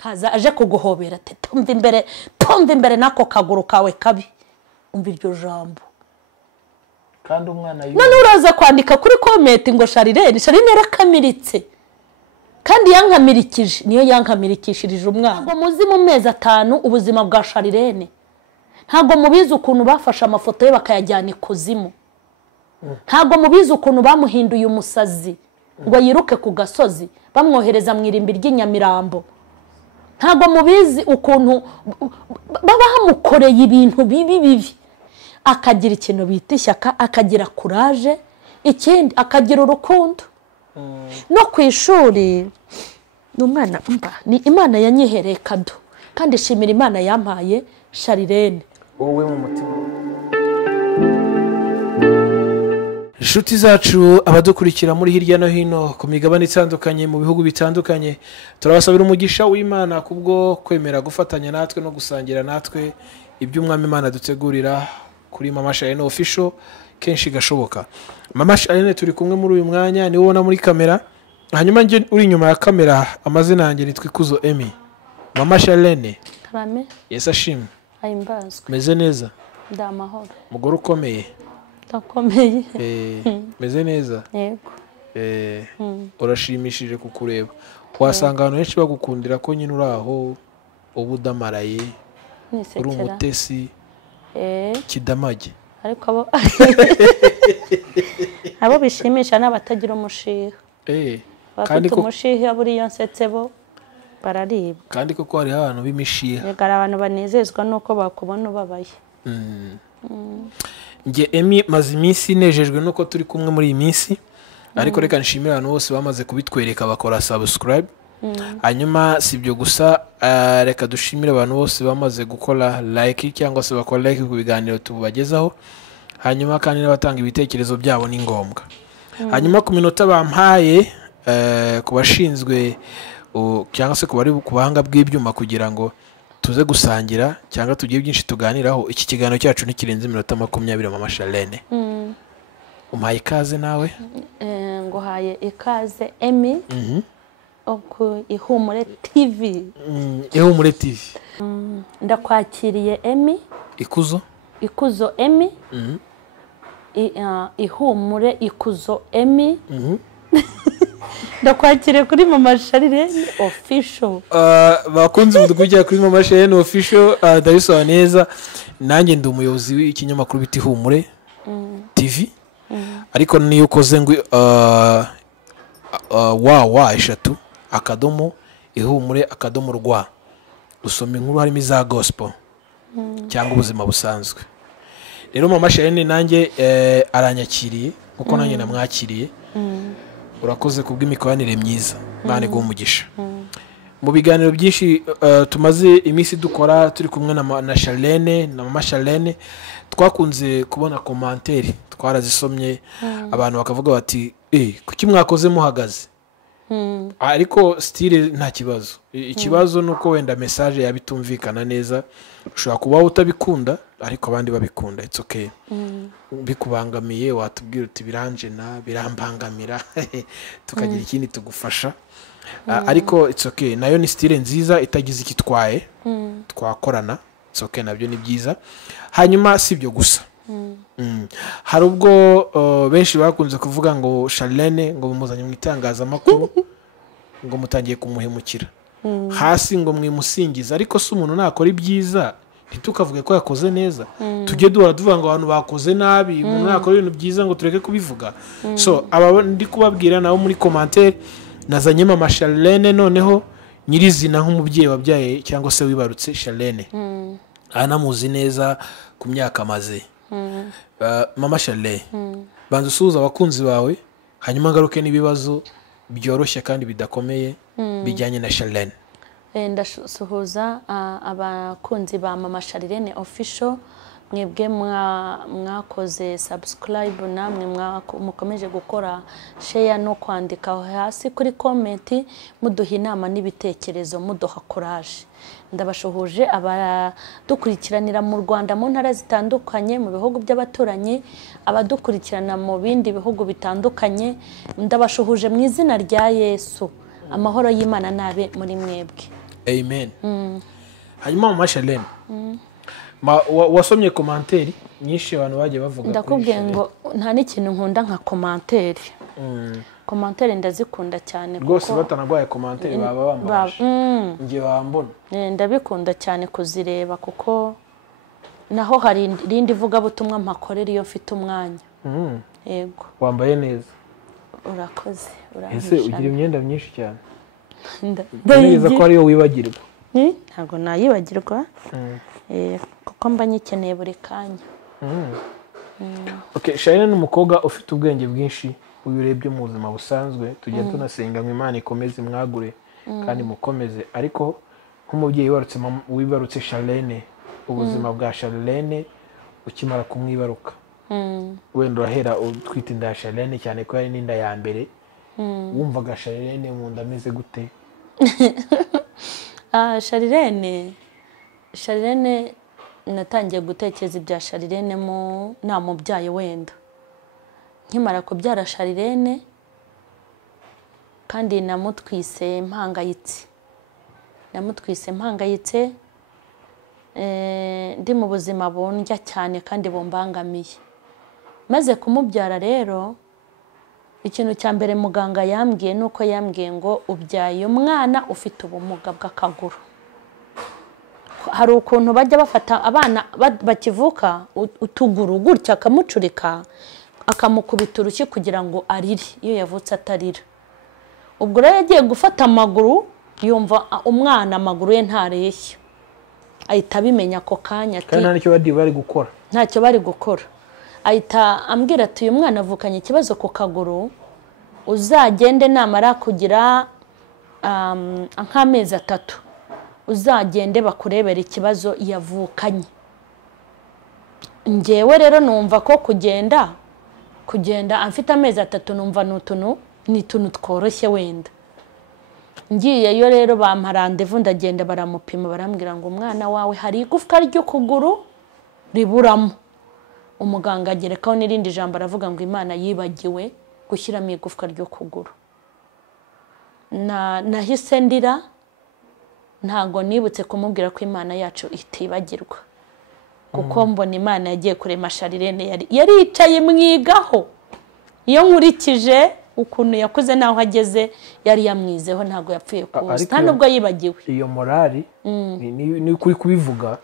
akaza aje kuguhobera ati tumva imbere nako kaguru kawe kabi umva iryo jambo kandi umwana none uraza kwandika kuri comment ngo Charlene yarakamiritse kandi yankamirikije niyo yankamirikishirije umwana ngo muzi mu mezi 5 ubuzima bwa Charlene ntago mubizi ukuntu bafashe amafoto ye bakayajyana ikuzimu ntago mubizi ukuntu bamuhinduye umusazi ngo yiruke ku gasozi bamwohereza mu irimbi ry'inyamirambo ntago mubizi ukuntu baba hamukoreye ibintu bibi akagira ikintu bita ishyaka akagira courage ikindi akagira urukundo no kwishuri n'umwana ni Imana yanyihereye kado kandi shimira Imana yampaye Charlene wowe mu mutima. Inshuti zacu abadukurikira muri hirya no hino ku migabane itandukanye mu bihugu bitandukanye turabasabira umugisha w'Imana kubwo kwemera gufatanya natwe no gusangira natwe iby'umwami Imana dutegurira kuri Mama Charlene official kenshi gashoboka. Mama Charlene turi kumwe muri uyu mwanya ni ubona muri kamera hanyuma nje uri inyuma ya kamera amazina yanjye nitwa Ikuzo Emmy. Mama Charlene Karame Yesu ashimwe ahimbazwe meze neza ndamahoro mugore ukomeye takomeye meze neza yego urashimishije kukureba wasanga abantu benshi bagukundira ko nyine uraho ubudamaraye uri umutesi kidamage ariko abo bishimisha n'abatagira umushiha kandi ko umushiha buri yo nsetse bo bararibwa kandi koko hari abantu b'imishiha yegara abantu banezezwa nuko bakubona ubabaye nge Emmy maze iminsi nejejwe nuko turi kumwe muri iyi minsi ariko reka nshimira abantu bose bamaze kubitwereka bakora subscribe hanyuma sibyo gusa reka dushimire abantu bose bamaze gukora like cyangwa se bakora like ku biganiro tubagezaho hanyuma kandi n'abatanga ibitekerezo byabo ni ngombwa hanyuma ku minota bampaye ku bashinzwe cyangwa se ku bari ku bahanga bw'ibyuma kugira ngo tuze gusangira cyangwa tugiye byinshi tuganiraho iki kiganiro cyacu ni kirenze iminota 20 Mama Charlene umpaye ikaze nawe ngo haye ikaze Emmy oku Ihumure TV Ihumure TV ndakwakiriye Emmy Ikuzo Emmy Ihumure Ikuzo Emmy ndakwakiriye kuri Mama Charlene official bakunze kujya kuri Mama Charlene official ndabisobanura neza nanjye ndi umuyobozi w'ikinyamakuru biti Ihumure TV ariko niyo ukoze ngo eshatu akadomo Ihumure akadomo rwa usoma inkuru harimo za gospel cyangwa ubuzima busanzwe rero Mama Charlene nanjye aranyakiriye kuko nanjye namwakiriye urakoze kubw'imikoranire myiza Imana igumugisha mu biganiro byinshi tumaze iminsi dukora turi kumwe na Charlene na Mama Charlene twakunze kubona commentaire twarazisomye abantu bakavuga bati kuki mwakoze muhagaze ariko style nta kibazo ikibazo nuko wenda message yabitumvikana neza ushobora kuba utabikunda ariko abandi babikunda it's okay bikubangamiye watubwira uti biranje na birambangamira tukagira ikindi tugufasha ariko it's okay nayo ni style nziza itagize ikitwaye twakorana it's okay nabyo ni byiza hanyuma sibyo gusa hari ubwo benshi bakunze kuvuga ngo Charlene ngo mumuzanye mu itangazamakuru ngo mutangiye kumuhemukira hasi ngo mwimusingiza ariko se umuntu nakora ibyiza ntitukavuge ko yakoze neza tujye duhora tuvuga ngo abantu bakoze nabi umuntu nakora ibintu byiza ngo tureke kubivuga so aba ndi kubabwira nawo muri commentaire nazanye Mama Charlene noneho nyirizina nk'umubyeyi wabyaye cyangwa se wibarutse Charlene anamuzi neza ku myaka maze Mama Charlene banza usuhuza abakunzi bawe hanyuma ngaruke n'ibibazo byoroshye kandi bidakomeye bijyanye na Charlene ndasuhuza abakunzi ba Mama Charlene official mwebwe mwakoze subscribe namwe mukomeje gukora share no kwandika hasi kuri comment muduha inama n'ibitekerezo muduha courage ndabashuhuje abadukurikiranira mu Rwanda mu ntara zitandukanye mu bihugu by'abaturanyi abadukurikirana mu bindi bihugu bitandukanye ndabashuhuje mu izina rya Yesu amahoro y'Imana nabe muri mwebwe amen. Hanyuma mama Charlene, wasomye komanteri nyinshi abantu bagiye bavuga. Ndakubwiye ngo nta n'ikintu nkunda nka komanteri. Komanteri ndazikunda cyane rwose batanagwaye komanteri baba bambaje ngiye bambona. Ndabikunda cyane kuzireba kuko naho hari irindi vuga butumwa mpakorera iyo mfite umwanya. Yego. Wambaye neza. Urakoze. Ese ugira imyenda myinshi cyane. Ndageza ko ariyo wibagirwa. Ntago nayibagirwa. Kuko mba nyikeneye buri kanya. Okay, Charlene ni umukobwa ufite ubwenge bwinshi ubirebye mu buzima busanzwe. Tujye tunasenga ngo Imana ikomeze mwagure kandi mukomeze. Ariko nk'umubyeyi wibarutse Charlene, ubuzima bwa Charlene ukimara kumwibaruka, wenda urahera utwite inda ya Charlene cyane ko yari n'inda ya mbere, wumvaga Charlene mu nda ameze gute? Charlene natangiye gutekereza ibya Charlene nta mubyaye wenda nkimara kubyara Charlene, kandi namutwise mpangayitse ndi mu buzima bundya cyane kandi bumbangamiye. Maze kumubyara rero, ikintu cya mbere muganga yambwiye nuko yambwiye ngo ubyaye umwana ufite ubumuga bw'akaguru. Hari ukuntu bajya bafata abana bakivuka utuguru gutya akamucurika akamukubita urushyi kugira ngo arire iyo yavutse atarira. Ubwo rero yagiye gufata amaguru, yumva umwana amaguru ye ntareshya, ahita abimenya ako kanya ati kandi ntacyo bari gukora. Ntacyo bari gukora. Ahita ambwira ati uyu mwana avukanye ikibazo ku kaguru, uzagende namara kugira nk'amezi 3 uzagende bakurebera ikibazo yavukanye. Ngewe rero numva ko kugenda amfite amezi 3 numva ni tuntu tworoshye wenda. Ngiyeyo rero bampa randevu, ndagenda baramupima, barambwira ngo umwana wawe hari igufwa ry'ukuguru riburamo. Umuganga agerekaho n'irindi jambo aravuga ngo Imana yibagiwe gushyiramo igufwa ry'ukuguru. Nahise ndira, ntago nibutse kumubwira ko Imana yacu itibagirwa, kuko mbona Imana yagiye kurema Charlene yaricaye mwigaho. Iyo nkurikije ukuntu yakuze naho ageze yari yamwizeho, ntago yapfuye kuza nta nubwo yibagiwe. Iyo morali ni kuri kubivuga,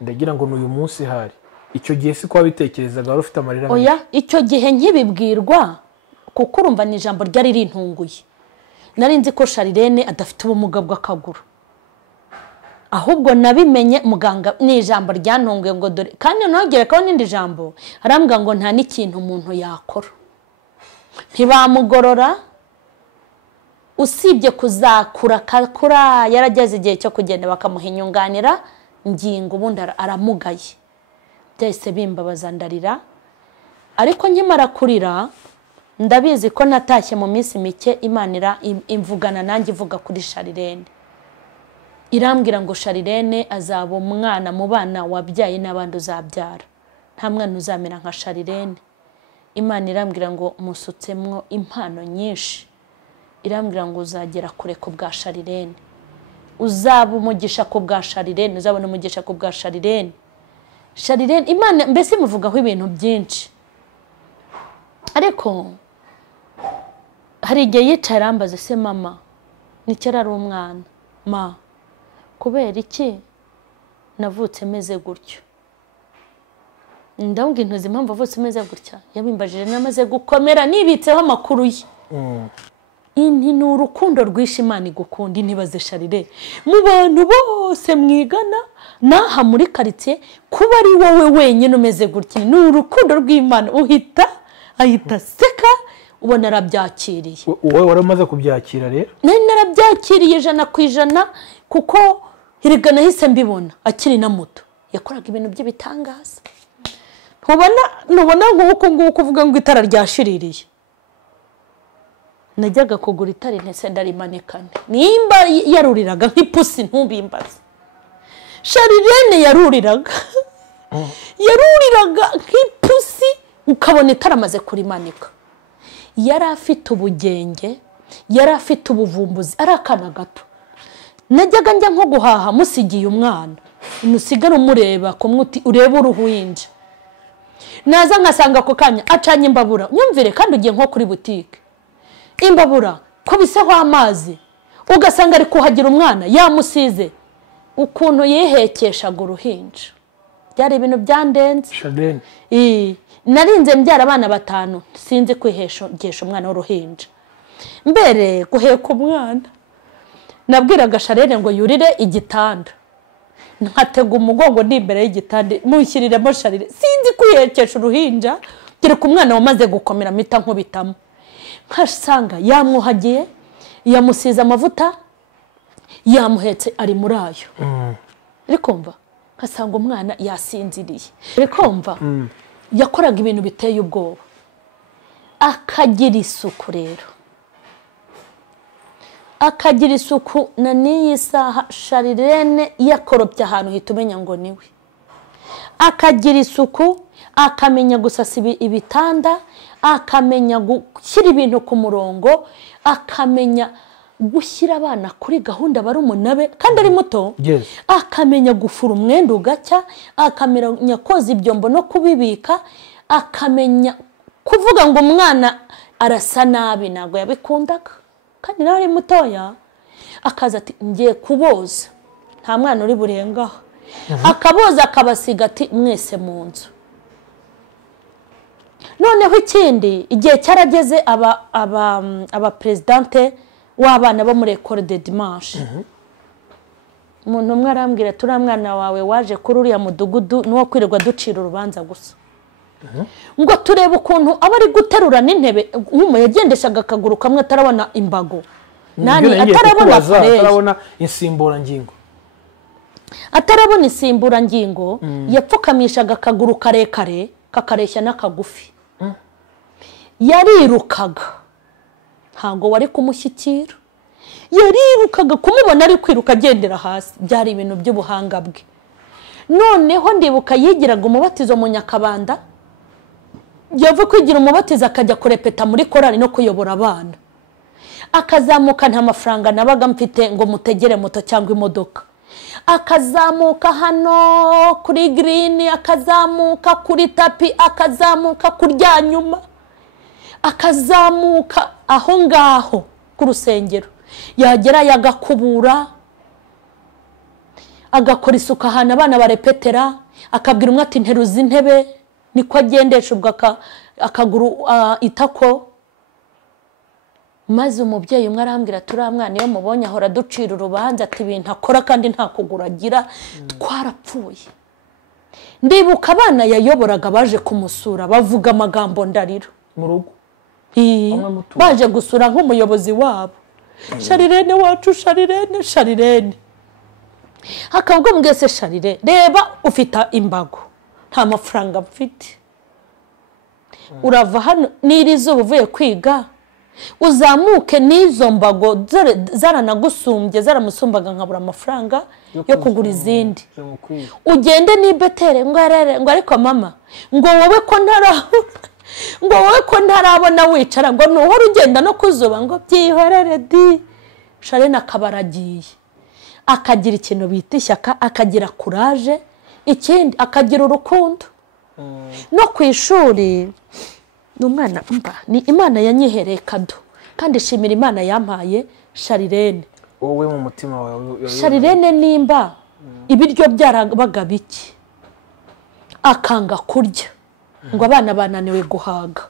ndagira ngo n'uyu munsi hari icyo gihe si ko wabitekerezaga wari ufite amarira. Oya, icyo gihe nkibibwirwa kuko urumva ni ijambo ryari rintunguye. Nari nzi ko Charlene adafite ubumuga bw'akaguru, ahubwo nabimenye muganga ni ijambo ryantunguye ngo dore. Kandi nagerekaho n'indi jambo arambwira ngo nta n'ikintu umuntu yakora, ntibamugorora usibye kuzakura kakura. Yarageze igihe cyo kugenda bakamuha inyunganira ngingo, ubundi aramugaye. Byahise bimbabaza ndarira. Ariko nkimara kurira ndabizi ko natashye mu minsi mike Imana imvugana nanjye ivuga kuri Charlene. Irambwira ngo Charlene azaba umwana mu bana wabyaye n'abandi uzabyara, nta mwana uzamera nka Charlene. Imana irambwira ngo musutsemwo impano nyinshi. Irambwira ngo uzagera kure ku bwa Charlene, uzaba umugisha ku bwa Charlene, uzabona umugisha ku bwa Charlene. Imana mbese imuvugaho ibintu byinshi. Ariko hari igihe yicaye arambaza, se mama nikera ari umwana kubera iki navutse meze gutyo? Ndabwira intuzi impamvu avutse meze gutya. Yabimbajije namaze gukomera nibitseho amakuru ye. Ni urukundo rwishe Imana igukunda. Nibaze Charlene mu bantu bose mwigana naha muri quartier kuba ari wowe wenyine umeze gutya, ni urukundo rw'Imana. Ahita seka, ubona arabyakiriye. Wowe waramaze kubyakira rero? Narabyakiriye 100% kuko hirga nahise mbibona akiri na muto yakoraga ibintu by'ibitangaza. Ntubona nguko kuvuga ngo itara ryashiririye. Najyaga kugura itara ntese ndarimanikane, nimba yaruriraga nk'ipusi ntubimbaze. Charlene yaruriraga nk'ipusi, ukabona itara amaze kurimanika. Yari afite ubugenge, yari afite ubuvumbuzi, ari akana gato najyaga njya nko guhaha musigiye umwana musigara umureba kumwe ureba uruhinja naza nkasanga ako kanya acanye imbabura nyumvire kandi ugiye nko kuri butike imbabura kubiseho amazi ugasanga ari kuhagira umwana yamusize ukuntu yihekeshaga uruhinja byari ibintu byandenze narinze mbyara abana 5 sinzi kwihesha umwana w'uruhinja mbere guheka umwana nabwiraga Charlene ngo yurire igitanda nkatega umugongo ndi imbere y'igitanda mushyiriremo Charlene sinzi kwihekesha uruhinja kire ku mwana wamaze gukomera mita nkubitamo nkasanga yamwuhagiye yamusize amavuta yamuhetse ari muri ayo rikomva nkasanga umwana yasinziriye rikomva yakoraga ibintu biteye ubwoba akagira isuku rero akagira isuku na niyi saha Charlene yakoropye ahantu hitumenya ngo niwe akagira isuku akamenya gusasa ibitanda akamenya gushyira ibintu ku murongo akamenya gushyira abana kuri gahunda bari umunabe kandi ari muto akamenya gufura umwenda ugacya akamenya koza ibyombo no kubibika akamenya kuvuga ngo umwana arasa nabi nago yabikundaga kandi nawe ari mutoya akaza ati ngiye kuboza nta mwana uri burengaho akaboza akabasiga ati mwese mu nzu noneho ikindi igihe cyarageze aba presidente w'abana bo muri école de dimanche umuntu umwe arambwira turi mwana wawe waje kuri uriya mudugudu nuwo kwirirwa ducira urubanza gusa ngo turebe ukuntu aba ari guterura n'intebe nk'umu yagendeshaga akaguru kamwe atarabona imbago nani atarabona insimburangingo yapfukamishaga akaguru karekare kakareshya n'akagufi yarirukaga ntago wari kumushyikira yarirukaga kumubona ari kwiruka agendera hasi byari ibintu by'ubuhanga bwe noneho ndibuka yigiraga umubatizo mu Nyakabanda yavuye kwigira umubatizo akajya kurepeta muri korali no kuyobora abana akazamuka nta mafaranga nabaga mfite ngo mutegere moto cyangwa imodoka akazamuka hano kuri green akazamuka kuri tapi akazamuka kurya nyuma akazamuka aho ngaho ku rusengero yagera yagakubura agakora isuka hana abana barepetera akabwira umwe ati nteruza intebe niko agendesha ubwo akaguru itako maze umubyeyi umwe arambwira turi mwana iyo mubonye ahora ducira urubanza ati ibintu akora kandi nta kuguragira twarapfuye ndibuka abana yayoboraga baje kumusura bavuga amagambo ndariro mu rugo baje gusura nk'umuyobozi wabo Charlene wacu Charlene hakabwo mwese Charlene reba ufita imbago nta mafaranga mfite urava hano nirizo uvuye kwiga uzamuke n'izo mbago zaranagusumbye zaramusumbaga nkabura amafaranga yo kugura izindi ugende nibetere ngo ariko mama ngo wowe ko ntarabona wicara ngo nuhora ugenda no kuzuba ngo byihorere di Charlene akabaragiye akagira ikintu bita ishyaka akagira courage ikindi akagira urukundo no kwishuri n'umwana ni Imana yanyihereye kado kandi shimira Imana yampaye Charlene wowe mu mutima wawe Charlene nimba ibiryo byarabaga biki akanga kurya ngo abana bananiwe guhaga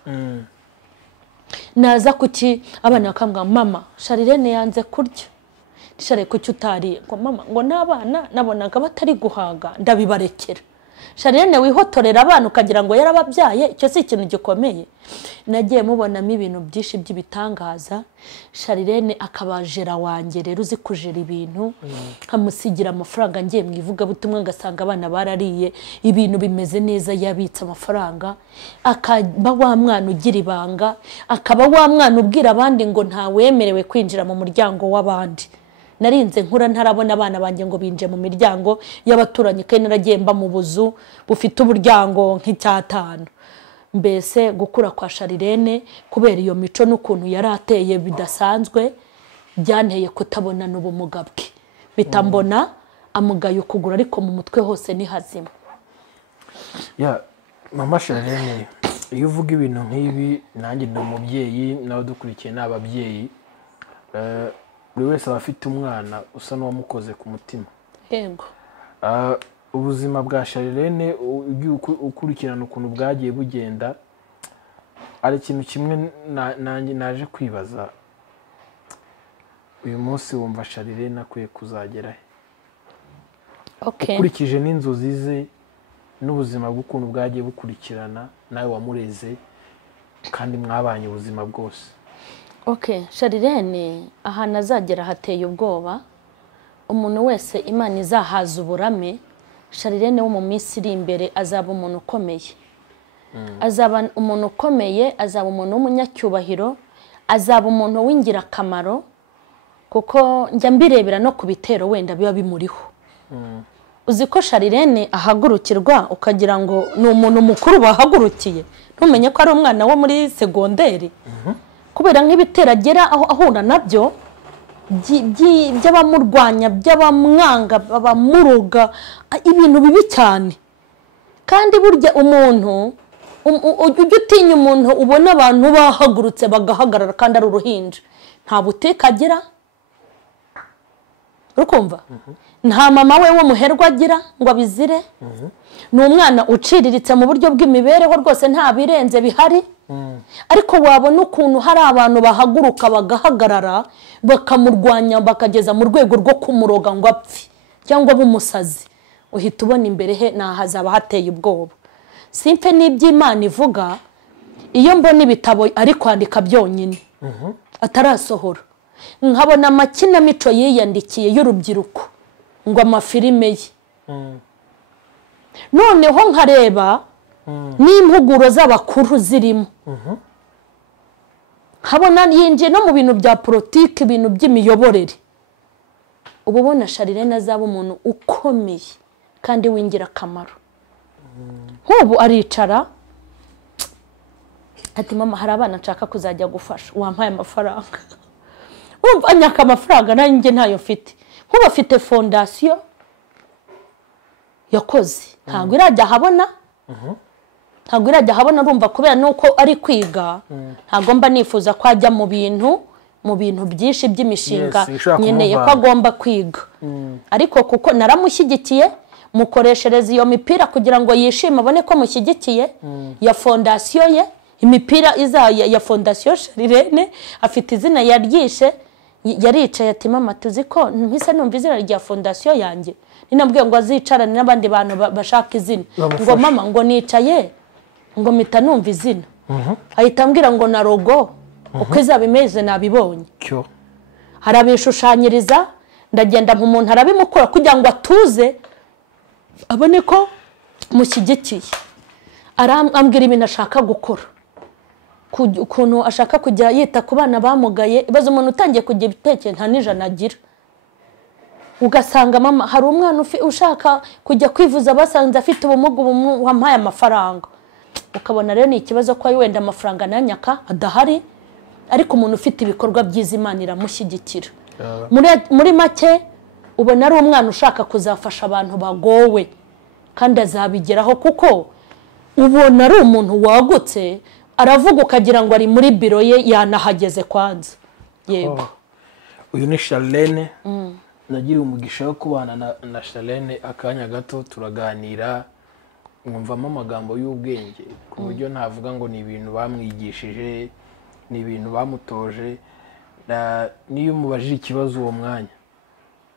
naza kuki abana bakambwa mama Charlene yanze kurya Charlene kuki utariye ngo mama ngo n'abana nabonaga batari guhaga ndabibarekera Charlene wihotorera abantu ukagira ngo yarababyaye icyo si ikintu gikomeye nagiye mubonamo ibintu byinshi by'ibitangaza Charlene akabajera wanjye rero uzi kujera ibintu nkamusigira amafaranga ngiye mwivuga butumwe ngasanga abana barariye ibintu bimeze neza yabitse amafaranga akaba wa mwana ugira ibanga akaba wa mwana ubwira abandi ngo nta wemerewe kwinjira mu muryango w'abandi narinze nkura ntarabona abana banje ngo binje mu miryango y'abaturanyi kandi naragiye mba mu buzu bufite uburyango nk'icyatanu mbese gukura kwa Charlene kubera iyo mico n'ukuntu yarateye bidasanzwe byanteye kutabona n'ubumuga bwe bitambona amugaye ukugura ariko mu mutwe hose ni hazima. Mama Charlene, iyo uvuga ibintu nk'ibi nanjye ndi umubyeyi nawe dukurikiye n'ababyeyi, buri wese aba afite umwana usa n'uwamukoze ku mutima. Yego. Ubuzima bwa Charlene ukurikirana ukuntu bwagiye bugenda, ari ikintu kimwe nanjye naje kwibaza, uyu munsi wumva Charlene akwiye kuzagera he? Ukurikije n'inzozi ze n'ubuzima bw'ukuntu bwagiye bukurikirana, nawe wamureze kandi mwabanye ubuzima bwose. Charlene ahantu azagera hateye ubwoba. Umuntu wese Imana izahaza uburame, Charlene wo mu minsi iri imbere azaba umuntu ukomeye. Azaba umuntu ukomeye, azaba umuntu w'umunyacyubahiro, azaba umuntu w'ingirakamaro, kuko njya mbirebera no ku bitero wenda biba bimuriho. Uzi ko Charlene ahagurukirwa ukagira ngo ni umuntu mukuru bahagurukiye, ntumenye ko ari umwana wo muri segonderi. Kubera nk'ibitero agera aho ahura nabyo by'abamurwanya, by'abamwanga, abamuroga, ibintu bibi cyane. Kandi burya umuntu ujya utinya umuntu ubona abantu bahagurutse bagahagarara kandi ari uruhinja, nta buteka agira. Urukumva? Nta mama we w'umuherwa agira ngo abizire. Ni umwana uciriritse mu buryo bw'imibereho rwose, nta birenze bihari. Ariko wabona ukuntu hari abantu bahaguruka bagahagarara bakamurwanya bakageza mu rwego rwo kumuroga ngo apfe cyangwa bumusazi, uhita ubona imbere he nahazaba hateye ubwoba. Simpe n'iby'Imana ivuga, iyo mbona ibitabo ari kwandika byonyine atarasohora, nkabona amakinamico yiyandikiye y'urubyiruko ngo amafilime ye, noneho nkareba n'impuguro z'abakuru zirimo, nkabona yinjiye no mu bintu bya politiki, ibintu by'imiyoborere. Ubu ubona Charlene azaba umuntu ukomeye kandi w'ingirakamaro. Nk'ubu aricara ati mama hari abana nshaka kuzajya gufasha, wampaye amafaranga. Umva nyaka amafaranga nanjye ntayo mfite. Nk'ubu afite fondasiyo yakoze, ntabwo irajya habona. Ntabwo irajya habona, urumva kubera nuko ari kwiga, ntabwo mba nifuza ko ajya mu bintu byinshi by'imishinga, nyeneye ko agomba kwiga. Ariko kuko naramushyigikiye, mukoreshereza iyo mipira kugira ngo yishime, abone ko mushyigikiye ya fondasiyo ye. Imipira ya fondasiyo Charlene afite izina yaryishe, yaricaye ati mama tuzi ko mpise numva izina rya fondasiyo yanjye, ninambwiye ngo azicarane n'abandi bantu bashaka izina, ngo mama ngo nicaye ngo mpita numva izina. Ahita ambwira ngo na logo uko izaba imeze nabibonye, harabishushanyiriza, ndagenda mu muntu arabimukora kugira ngo atuze abone ko mushyigikiye. Arambwira ibintu ashaka gukora, ukuntu ashaka kujya yita ku bana bamugaye. Ibaze umuntu utangiye kujya ibitekerezo nta n'ijana agira, ugasanga mama hari umwana ushaka kujya kwivuza basanze afite ubumuga, wampaye amafaranga. Ukabona rero ni ikibazo ko wenda amafaranga nanyaka adahari, ariko umuntu ufite ibikorwa byiza Imana iramushyigikira. Muri make ubona ari umwana ushaka kuzafasha abantu bagowe kandi azabigeraho, kuko ubona ari umuntu wagutse, aravuga ukagira ngo ari muri biro ye yanahageze kwanza. Yego. Uyu ni Charlene. Nagira umugisha wo kubana na Charlene akanya gato, turaganira, mwumvamo amagambo y'ubwenge ku buryo ntavuga ngo ni ibintu bamwigishije, ni ibintu bamutoje. Niyo umubajije ikibazo uwo mwanya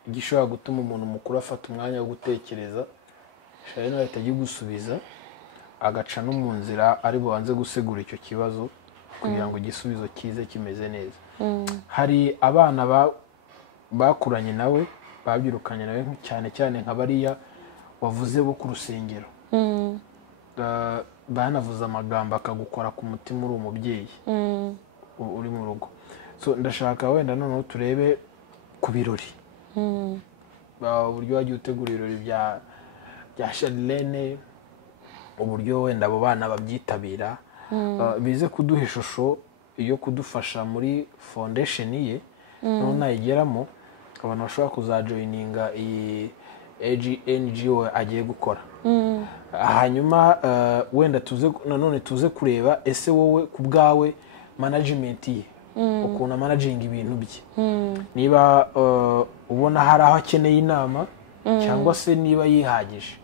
gishobora gutuma umuntu mukuru afata umwanya wo gutekereza, Charlene ahita gusubiza, agaca no mu nzira ari bubanze gusegura icyo kibazo kugira ngo igisubizo kize kimeze neza. Hari abana bakuranye nawe, babyirukanye nawe cyane cyane nka bariya wavuze bo ku rusengero, banavuze amagambo akagukora ku mutima uri umubyeyi uri mu rugo. So ndashaka wenda noneho turebe ku birori, uburyo wagiye utegura ibirori bya Charlene, uburyo wenda abo bana babyitabira, bize kuduha ishusho yo kudufasha muri foundation ye, none nayigeramo abantu bashobora kuzajoyininga iyi NGO agiye gukora. Hanyuma wenda nanone tuze kureba ese wowe ku bwawe management ye ukuntu managing ibintu bye, niba ubona hari aho akeneye inama cyangwa se niba yihagije.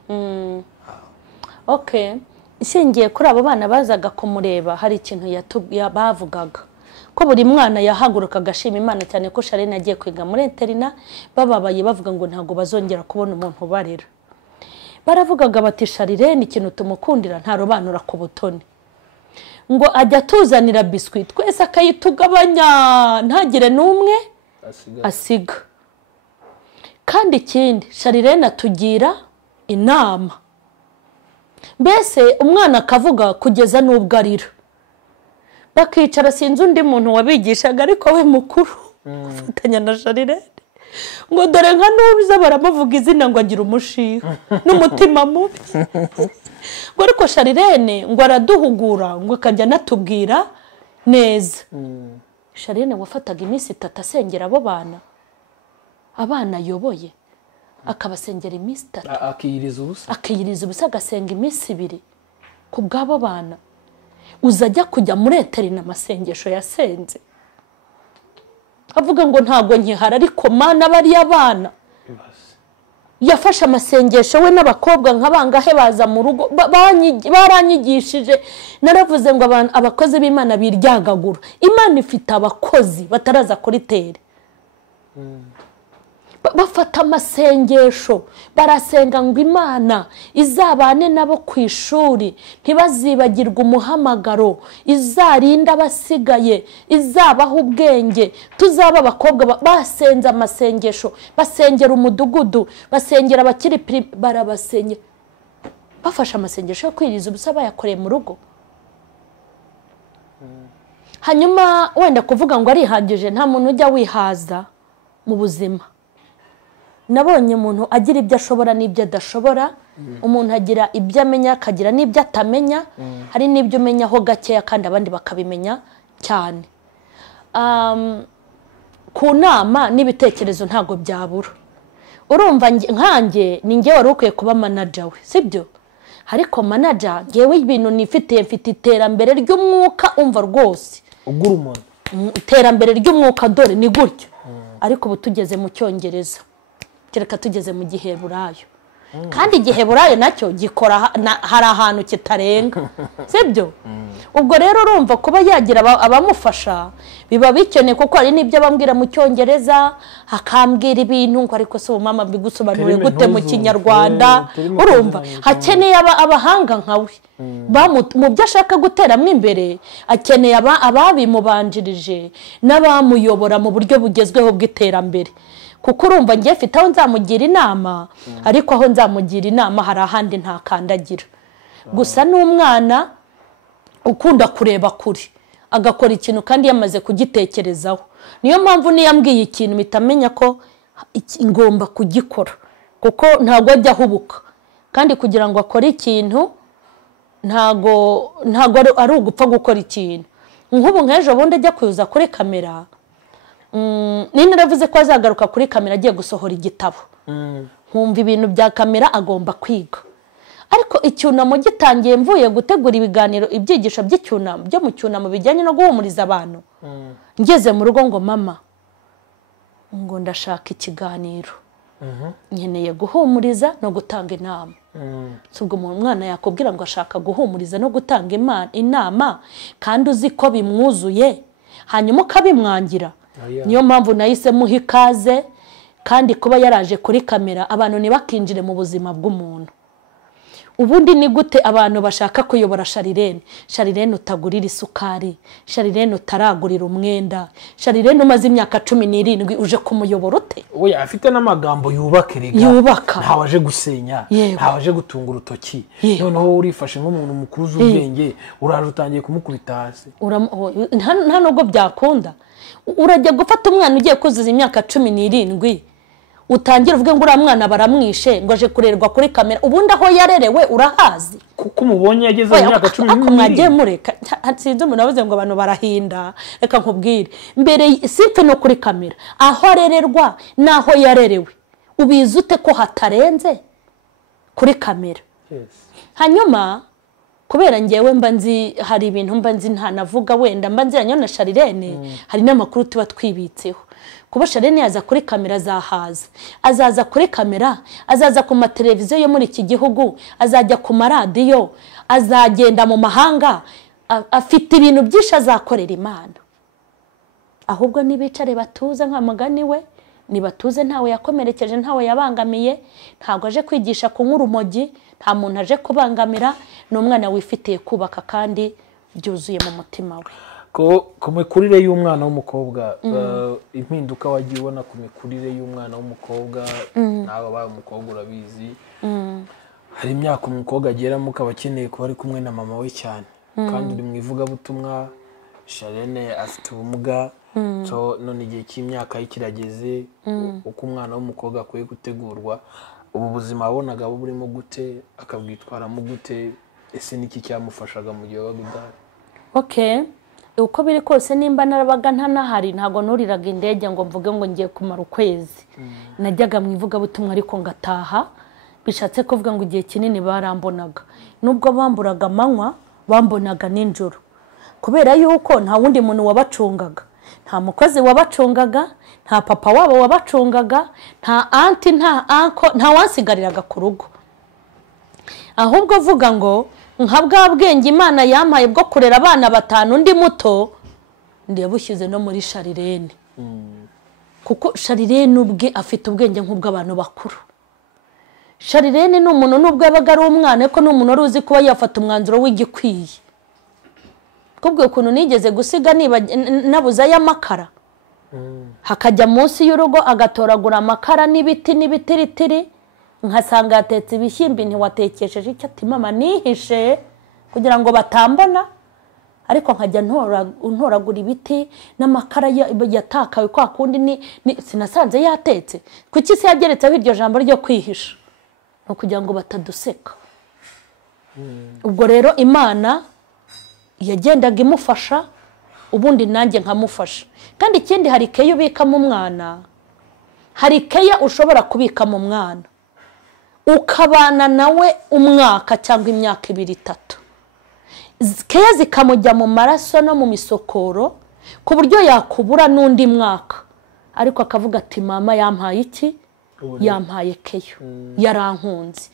Okay, ishingiye kuri abo bana bazaga kumureba, hari ikintu bavugaga ko buri mwana yahaguruka agashima Imana cyane ko Charlene agiye kwiga muri interina, bababaye bavuga ngo ntago bazongera kubona umuntu ubarera. Baravugaga bati Charlene ikintu tumukundira ntarobanura ku butoni, ngo ajya tuzanira biscuit twese akayitugabanya ntagire n'umwe asiga. Kandi ikindi Charlene atugira inama, mbese umwana akavuga kugeza n'ubwo arira, bakicara sinzi undi muntu wabigishaga ariko we mukuru gufatanya na Charlene, ngo dore nka nubiza baramuvuga izina ngo agira umushiha n'umutima mubi, ngo ariko Charlene ngo araduhugura ngo akajya natubwira neza. Charlene wafataga iminsi 3 asengera abo bana, abana yoboye akabasengera iminsi 3, akiyiriza ubusa agasenga iminsi 2 ku bw'abo bana. Uzajya kujya muri eterina amasengesho yasenze avuga ngo ntago nkihara, ariko mana bari abana yafashe amasengesho we n'abakobwa nk'abangahe baza mu rugo baranyigishije. Naravuze ngo abakozi b'Imana biryagagura, Imana ifite abakozi bataraza kuri tere, bafata amasengesho barasenga ngo Imana izabane nabo ku ishuri, ntibazibagirwa umuhamagaro, izarinda basigaye, izabaho ubwenge, tuzaba abakobwa. Basenza amasengesho, basengera umudugudu, basengera abakiri barabasengera, bafasha amasengesho yo kwiriza ubusa bayakoreye mu rugo. Hanyuma wenda kuvuga ngo arihagije, nta muntu ujya wihaza mu buzima. Nabonye umuntu agira ibyo ashobora n'ibyo adashobora, umuntu agira ibyo amenya akagira n'ibyo atamenya, hari n'ibyo umenya ho gakeya kandi abandi bakabimenya cyane. Ku nama n'ibitekerezo ntago byabura. Urumva nkanjye ni njye wari ukwiye kuba manager we, sibyo? Ariko manager ngewe ibintu nifite iterambere ry'umwuka, umva rwose ugura umuntu iterambere ry'umwuka dore ni gutyo. Ariko ubu tugeze mu Cyongereza, kereka tugeze mu Giheburayo, kandi Giheburayo nacyo gikora hari ahantu kitarenga, sibyo? Ubwo rero urumva kuba yagira abamufasha biba bikeneye, kuko hari n'ibyo abambwira mu Cyongereza akambwira ibintu ngo ariko se mama bigusobanurire gute mu Kinyarwanda. Urumva hakeneye abahanga nkawe mu byo ashaka guteramo imbere, akeneye ababimubanjirije n'abamuyobora mu buryo bugezweho bw'iterambere. Kuko urumva ngiye mfite aho nzamugira inama, ariko aho nzamugira inama hari ahandi ntakandagira. Gusa n'umwana ukunda kureba kuri agakora ikintu kandi yamaze kugitekerezaho. Niyo mpamvu niyambwiye ikintu mitamenya ko ngomba kugikora, kuko ntago ajya ahubuka. Kandi kugira ngo akore ikintu ntago ari ugupfa gukora ikintu. Nk'ubu nk'ejo bundi ajya kuza kuri kamera, nini ravuze ko azagaruka kuri kamera agiye gusohora igitabo. Nkumva ibintu bya kamera agomba kwiga. Ariko icyunamo gitangiye mvuye gutegura ibiganiro ibyigisho by'icyunamo byo mu cyunamo bijyanye no guhumuriza abantu. Ngeze mu rugo ngo mama ngo ndashaka ikiganiro. Nkeneye guhumuriza no gutanga inama. Subwo umwana yakubwira ngo ashaka guhumuriza no gutanga inama kandi uzi ko bimwuzuye hanyuma ukabimwangira. Niyo mpamvu nahise muha ikaze, kandi kuba yaraje kuri kamera abantu nibakinjire mu buzima bw'umuntu. Ubundi ni gute abantu bashaka kuyobora Charlene utagurira isukari, Charlene utaragurira umwenda, Charlene umaze imyaka 17 uje kumuyobora ute? Oya afite n'amagambo yubaka, ntawaje gusenya, ntawaje gutunga urutoki. Noneho urifashe nk'umuntu mukuru z'ubwenge, uraje utangiye kumukubita hasi. Nta nubwo byakunda. Urajya gufata umwana ugiye kuzuza imyaka 17 utangira uvuge ngo uriya mwana baramwishe ngo aje kurerwa kuri kamera ubundi aho yarerewe urahazi kuko umubonye yageze mu myaka 12 mwagiye mureka sinzi umuntu avuze ngo abantu barahinda reka nkubwire mbere simfe no kuri kamera aho arererwa naho yarerewe ubizi ute ko hatarenze kuri kamera hanyuma kubera ngewe mba nzi hari ibintu mba nzi ntanavuga wenda mba nziranye na Charlene hari n'amakuru tuba twibitseho kuba Charlene yaza kuri kamera zahaza azaza kuri kamera azaza ku mateleviziyo yo muri iki gihugu azajya ku maradiyo azagenda mu mahanga afite ibintu byinshi azakorera Imana ahubwo nibicare batuze nka mugani we nibatuze ntawe yakomerekeje ntawe yabangamiye ntago aje kwigisha kunywa urumogi nta muntu aje kubangamira n'umwana wifitiye kubaka kandi byuzuye mu mutima we ku mikurire y'umwana w'umukobwa impinduka wagiye ubona ku mikurire y'umwana w'umukobwa nawe abaye umukobwa urabizi hari imyaka umukobwa ageramo ukaba akeneye kuba ari kumwe na mama we cyane kandi uri mu ivugabutumwa Charlene afite ubumuga so none igihe cy'imyaka kirageze uko umwana w'umukobwa akwiye gutegurwa ubu buzima wabonaga burimo gute akabwitwaramo gute ese niki cyamufashaga mu gihe wabaga udahari okay uko biri kose nimba narabaga ntanahari ntago nuriraga indege ngo mvuge ngo ngiye kumara ukwezi najyaga mu ivugabutumwa ariko ngataha bishatse kuvuga ngo igihe kinini barambonaga nubwo bamburaga amanywa bambonaga ninjoro kubera yuko nta wundi muntu wabacungaga nta mukozi wabacungaga nta papa wabo wabacungaga nta anti nta anko nta wansigariraga ku rugo ahubwo vuga ngo nka bwa bwenge Imana yampaye bwo kurera abana batanu ndi muto ndiyabushyize no muri Charlene kuko Charlene ubwe afite ubwenge nk'ubw'abantu bakuru Charlene ni umuntu nubwo yabaga ari umwana ariko ni umuntu wari uzi kuba yafata umwanzuro w'igikwiye kubwo ukuntu nigeze gusiga nabuza y'amakara hakajya munsi y'urugo agatoragura amakara n'ibiti n'ibitiritiri nkasanga yatetse ibishyimbo ntiwatekesheje icyo ati mama nihishe kugira ngo batambona ariko nkajya ntoragura ibiti n'amakara yatakawe kwa kundi sinasanze yatetse kuki se yageretseho iryo jambo ryo kwihisha no kugira ngo bataduseka ubwo rero Imana yagendaga imufasha ubundi nanjye nkamufasha kandi ikindi hari keya ubika mu mwana hari keya ushobora kubika mu mwana ukabana nawe umwaka cyangwa imyaka 2-3 keya zikamujya mu maraso no mu misokoro ku buryo yakubura n'undi mwaka ariko akavuga ati mama yampaye iki yampaye keya yarankunze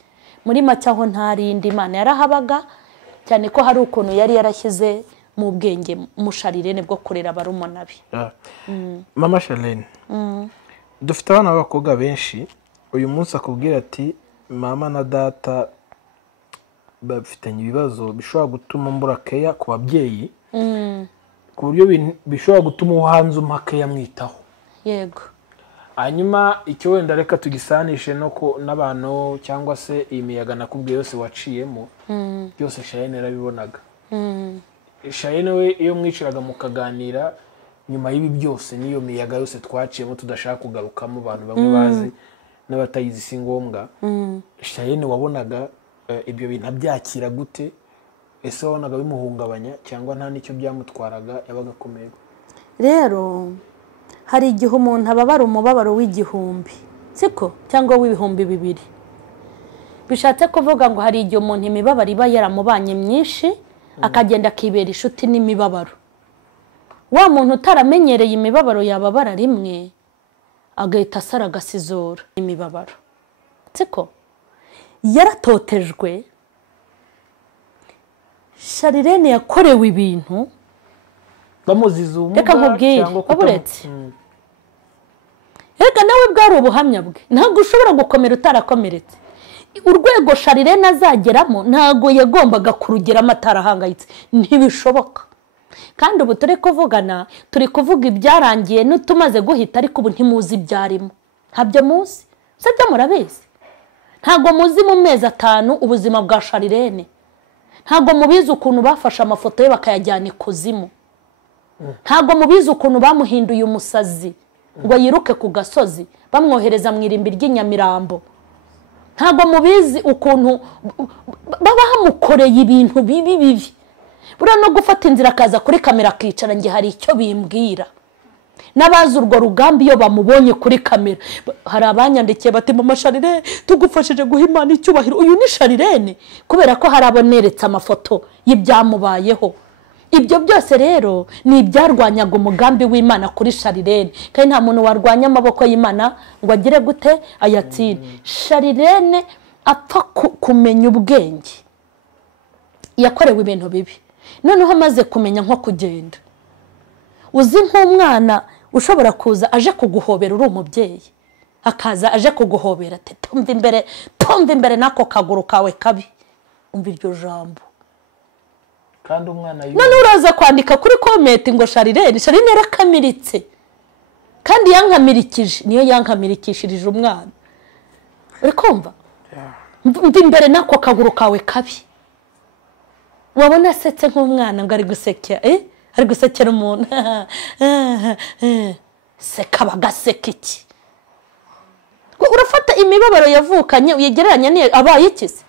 muri make aho ntarindi Imana yarahabaga cyane ko hari ukuntu yari yarashyize mu bwenge mu Charlene bwo kurera barumona be mama Charlene dufite abana b'abakobwa benshi uyu munsi akubwira ati mama na data bafitanye ibibazo bishobora gutuma mbura keya ku babyeyi ku buryo bishobora gutuma uhanze umake yamwitaho yego hanyuma icyo wenda reka tugisanishe no n'abantu cyangwa se iyi miyaga nakubwiye yose waciyemo byose Charlene yarabibonaga Charlene we iyo mwiciraga mukaganira nyuma y'ibi byose niyo miyaga yose twaciyemo tudashaka kugarukamo abantu bamwe bazi n'abatayizi si ngombwa Charlene wabonaga ibyo bintu abyakira gute ese wabonaga bimuhungabanya cyangwa nta nicyo byamutwaraga yabaga akomeye rero hari igihe umuntu ababara umubabaro w'igihumbi siko cyangwa w'ibihumbi 2 bishatse kuvuga ngo hari igihe umuntu imibabaro iba yaramubanye myinshi akagenda akibera inshuti n'imibabaro wa muntu utaramenyereye imibabaro yababara rimwe agahita asara agasizora imibabaro siko yaratotejwe Charlene yakorewe ibintu bamuziza ubumuga reka nkubwire aburetse reka nawe bwari ubuhamya bwe ntabwo ushobora gukomera utarakomeretse urwego Charlene azageramo ntago yagombaga kurugeramo atarahangayitse ntibishoboka kandi ubu turi kuvugana turi kuvuga ibyarangiye n'utumaze guhita ariko ubu ntimuzi ibyarimo ntabyo muzi sibyo murabizi ntago muzi mu mezi 5 ubuzima bwa Charlene ntago mubizi ukuntu bafashe amafoto ye bakayajyana ikuzimu ntago mubizi ukuntu bamuhinduye umusazi ngo yiruke ku gasozi bamwohereza mu irimbi ry'inyamirambo. Ntabwo mubizi ukuntu baba hamukoreye ibintu bibi. Buriya no gufata inzira akaza kuri kamera akicara, njye hari icyo bimbwira. N'abazi urwo rugamba iyo bamubonye kuri kamera, hari abanyandikiye bati mama Charlene tugufashije guha Imana icyubahiro. Uyu ni Charlene, kubera ko hari aboneretse amafoto y'ibyamubayeho. Ibyo byose rero ni ibyarwanyaga umugambi w'Imana kuri Charlene, kandi nta muntu warwanya amaboko y'Imana ngo agire gute ayatsinde. Charlene apfa kumenya ubwenge, yakorewe ibintu bibi, noneho amaze kumenya nko kugenda. Uzi nk'umwana ushobora kuza aje kuguhobera uri umubyeyi, akaza aje kuguhobera ati tumva imbere nako kaguru kawe kabi, umva iryo jambo. Kandi umwana none uraza kwandika kuri comment ngo Charlene yarakamiritse, kandi yankamirikije, niyo yankamirikishirije umwana. Uri kumva? Umva imbere nako kaguru kawe kabi. Wabona setse nk'umwana ngo ari gusekera ari gusekera umuntu. Seka bagaseka iki? Urafata imibabaro yavukanye uyegeranya ni abaye ikise.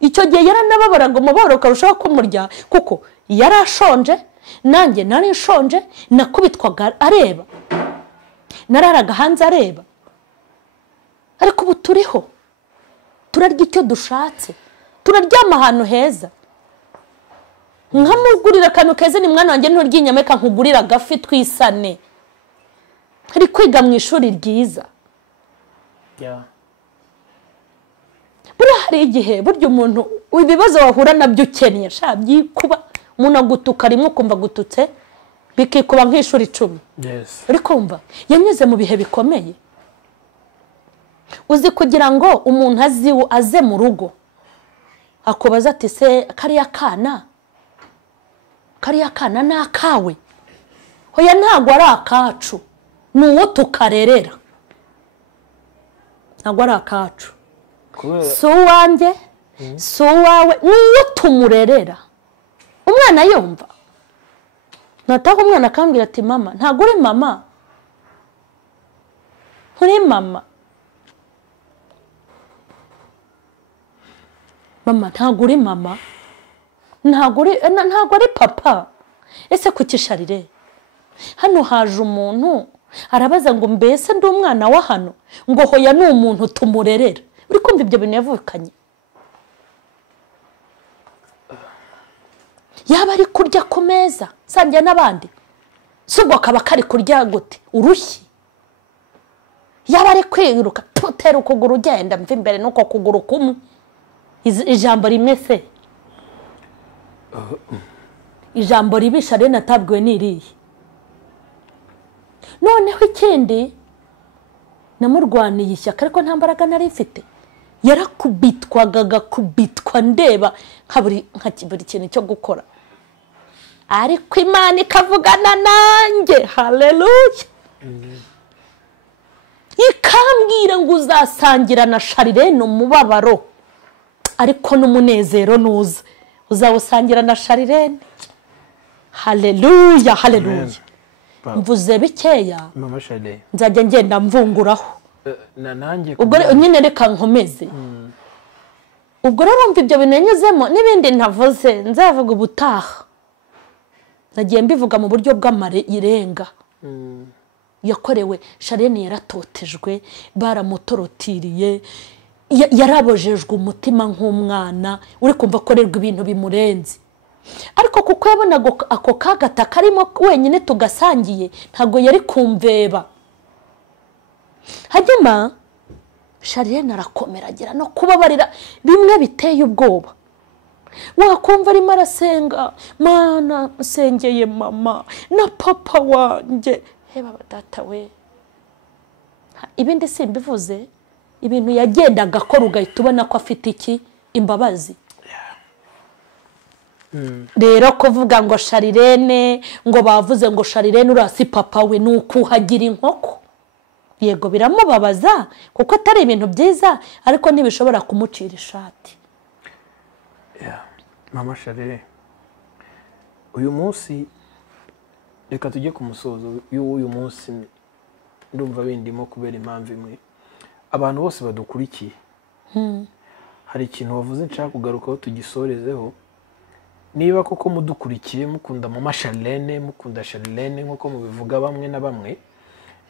Icyo gihe yaranababaraga umubabaro karushaho kumurya, kuko yarashonje, nanjye nari nshonje, nakubitwaga areba, nararaga hanze areba. Ariko ubu turiho, turarya icyo dushatse, turaryama ahantu heza. Nkamugurira akantu keza, ni mwana wanjye nturya inyama, nkugurira agafi twisane. Ari kwiga mu ishuri ryiza. Buriya hari igihe burya umuntu ibibazo wahura nabyo ukennye byikuba, umuntu agutuka rimwe ukumva gututse bikikuba nk'ishuri 10. Uri kumva? Yanyuze mu bihe bikomeye. Uzi kugira ngo umuntu aze mu rugo akubaza ati se kariya kana ni akawe? Hoya ntabwo ari akacu, ni uwo tukarerera. Ntabwo ari akacu, si uwanjye, si uwawe, ni uwo tumurerera. Umwana yumva, nataha umwana akambwira ati mama ntabwo uri mama, uri mama. Mama ntabwo uri mama, ntabwo ari papa. Ese kuki Charlene? Hano haje umuntu arabaza ngo mbese ndi umwana wa hano, ngo hoya ni umuntu tumurerera. Uri kumva ibyo bintu yavukanye? Yaba ari kurya ku meza sanjye n'abandi, subwo akaba kari kurya gute urushyi. Yaba ari kwiruka tutera ukuguru ugenda mva imbere nuko kuguru kumwe. Ijambo rimwe se, ijambo ribi Charlene atabwiwe n'iriye. Noneho ikindi namurwaniye ishyaka, ariko nta mbaraga nari mfite. Yarakubitwaga agakubitwa ndeba nkaburi kintu cyo gukora, ariko Imana ikavugana nanjye. Haleluya. Ikambwira ngo uzasangira na Charlene umubabaro, ariko n'umunezero nuza uzawusangira na Charlene. Haleluya, haleluya. Mvuze bikeya mama Charlene, nzajya ngenda mvunguraho nanjye ubwo nyine reka nkomeze. Ubwo rero umva ibyo binenyuzemo n'ibindi ntavuze nzavuga ubutaha. Nagiye mbivuga mu buryo bw'amarenga. Yakorewe Charlene, yaratotejwe, baramutorotiriye, yarabojejwe umutima nk'umwana, uri kumva akorerwa ibintu bimurenze. Ariko kuko yabonaga ako kagata karimo wenyine tugasangiye, ntago yari kumveba. Hanyuma Charlene arakomera agira no kubabarira bimwe biteye ubwoba. Wakumva arimo arasenga, Mana nsengeye mama na papa wanjye. Heba data we, ibindi simbivuze, ibintu yagendaga akora ugahita ubona ko afite iki, imbabazi. Rero kuvuga ngo Charlene, ngo bavuze ngo Charlene urasi papa we, nukuhagira inkoko. Yego biramubabaza kuko atari ibintu byiza, ariko ntibishobora kumucira ishati. Mama Charlene, uyu munsi reka tujye ku musozo y'uyu munsi ndumva bindimo kubera impamvu imwe. Abantu bose badukurikiye hari ikintu wavuze nshaka kugarukaho tugisorezeho. Niba koko mudukurikiye mukunda mama Charlene, mukunda Charlene nkuko mubivuga bamwe na bamwe,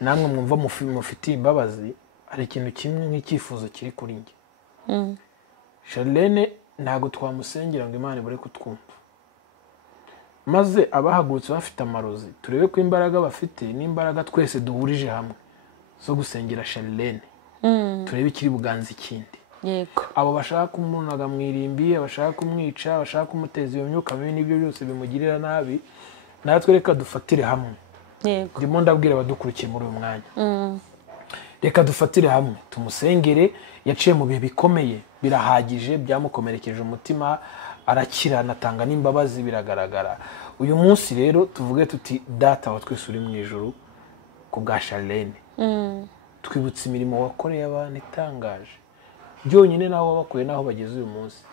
namwe mwumva mufitiye imbabazi, hari ikintu kimwe nk'icyifuzo kiri kuri njye. Charlene ntago twamusengera ngo Imana ibure kutwumva, maze abahagurutse bafite amarozi turebe ko imbaraga bafite n'imbaraga twese duhurije hamwe zo gusengera Charlene, turebe ikiri buganza ikindi. Yego. Abo bashaka kumunaga mwirimbi, abashaka kumwica, abashaka kumuteza iyo myuka mibi n'ibyo byose bimugirira nabi, natwe reka dufatire hamwe. Yego. Ndimo ndabwira abadukurikiye muri uyu mwanya, reka dufatire hamwe tumusengere. Yaciye mu bihe bikomeye, birahagije, byamukomerekeje umutima, arakira, anatanga n'imbabazi, biragaragara. Uyu munsi rero tuvuge tuti data wa twese uri mu ijuru, ku bwa Charlene twibutse imirimo wakoreye abantu itangaje, byonyine naho wabakuye naho bageze uyu munsi,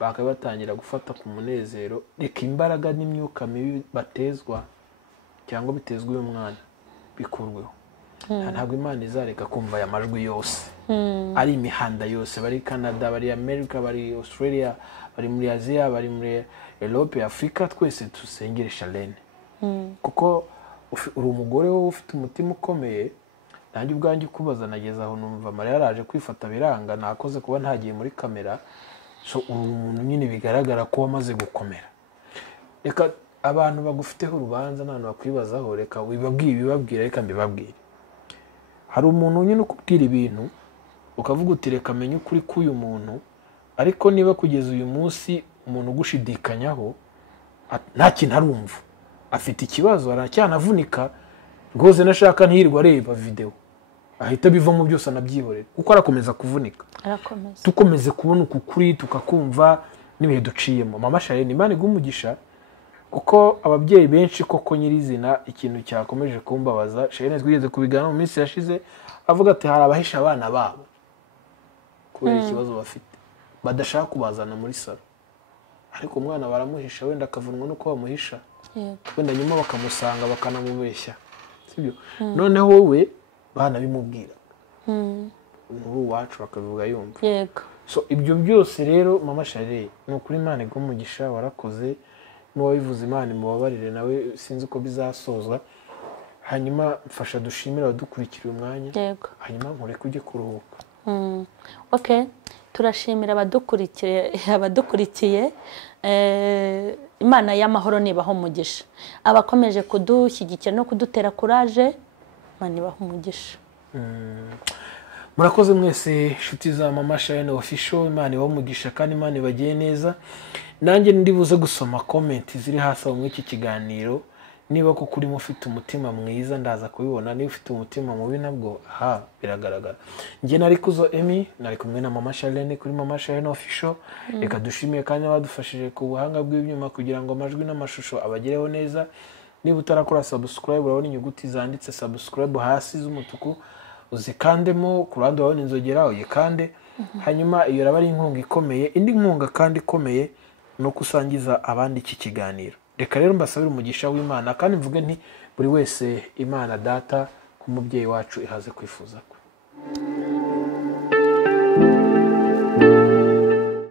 bakaba batangira gufata ku munezero. Reka imbaraga n'imyuka mibi batezwa cyangwa bitezwa uyu mwana bikurweho. Ntabwo Imana izareka kumva aya majwi yose, ari imihanda yose, bari Canada, bari America, bari Australia, bari muri Asia, bari muri Europe, Afrika, twese dusengere Charlene. Kuko uri umugore wowe ufite umutima ukomeye. Nanjye ubwanjye kubaza nageze aho numva Mariya yaraje kwifata biranga, nakoze kuba ntagiye muri kamera. So uri umuntu nyine bigaragara ko wamaze gukomera. Reka abantu bagufiteho urubanza n'abantu bakwibazaho, reka wibabwire, reka mbibabwire. Hari umuntu nyine ukubwira ibintu ukavuga uti reka menye ukuri k'uyu muntu, ariko niba kugeza uyu munsi umuntu ugushidikanyaho nta kintu arumva, afite ikibazo, aracyanavunika rwose, nashaka ntirirwa areba video, ahita bivamo byose anabyihorera, kuko arakomeza kuvunika. Tukomeze kubona ukuri tukakumva n'ibihe duciyemo. Mama Charlene, Imana igumugisha, kuko ababyeyi benshi koko nyirizina ikintu cyakomeje kumbabaza. Charlene twigeze kubigana mu minsi yashize, avuga ati hari abahisha abana babo kubera ikibazo bafite, badashaka kubazana muri salo, ariko umwana baramuhisha, wenda akavunwa nuko bamuhisha, wenda nyuma bakamusanga bakanamubeshya, sibyo? Noneho wowe bana bimubwira nkuru wacu bakavuga yumva. Yego. So ibyo byose rero mama Charlene, ni ukuri Imana igumugisha, warakoze. N'uwabivuze Imana imubabarire, nawe sinzi uko bizasozwa. Hanyuma mfasha dushimira abadukurikira uyu mwanya. Yego. Hanyuma nkureke ujye kuruhuka. Okay, turashimira abadukurikiye. Imana y'amahoro nibaho umugisha. Abakomeje kudushyigikira no kudutera courage, Imana ibaho umugisha. Murakoze mwese inshuti za mama Charlene official. Imana ibaho umugisha kandi Imana ibagiye neza. Nanjye ndibuze gusoma comment ziri hasi mu iki kiganiro. Niba ko kuri mufite umutima mwiza ndaza kubibona, niba ufite umutima mubi nabwo biragaragara. Nge nari kuzo Emi, nari kumwe na mama Charlene kuri mama Charlene official. Reka dushimiye kandi abadufashije ku buhanga bw'ibyuma kugira ngo amajwi n'amashusho abagereho neza. Niba utarakora subscribe, urabona inyuguti zanditse subscribe hasi z'umutuku, uzikandemo. Ku ruhande urabona inzogera uyikande. Hanyuma iyo raba ari inkunga ikomeye. Indi nkunga kandi ikomeye no kusangiza abandi iki kiganiro. Reka rero mbasabire umugisha w'Imana kandi mvuge nti buri wese Imana data ku mubyeyi wacu ihaze kwifuza.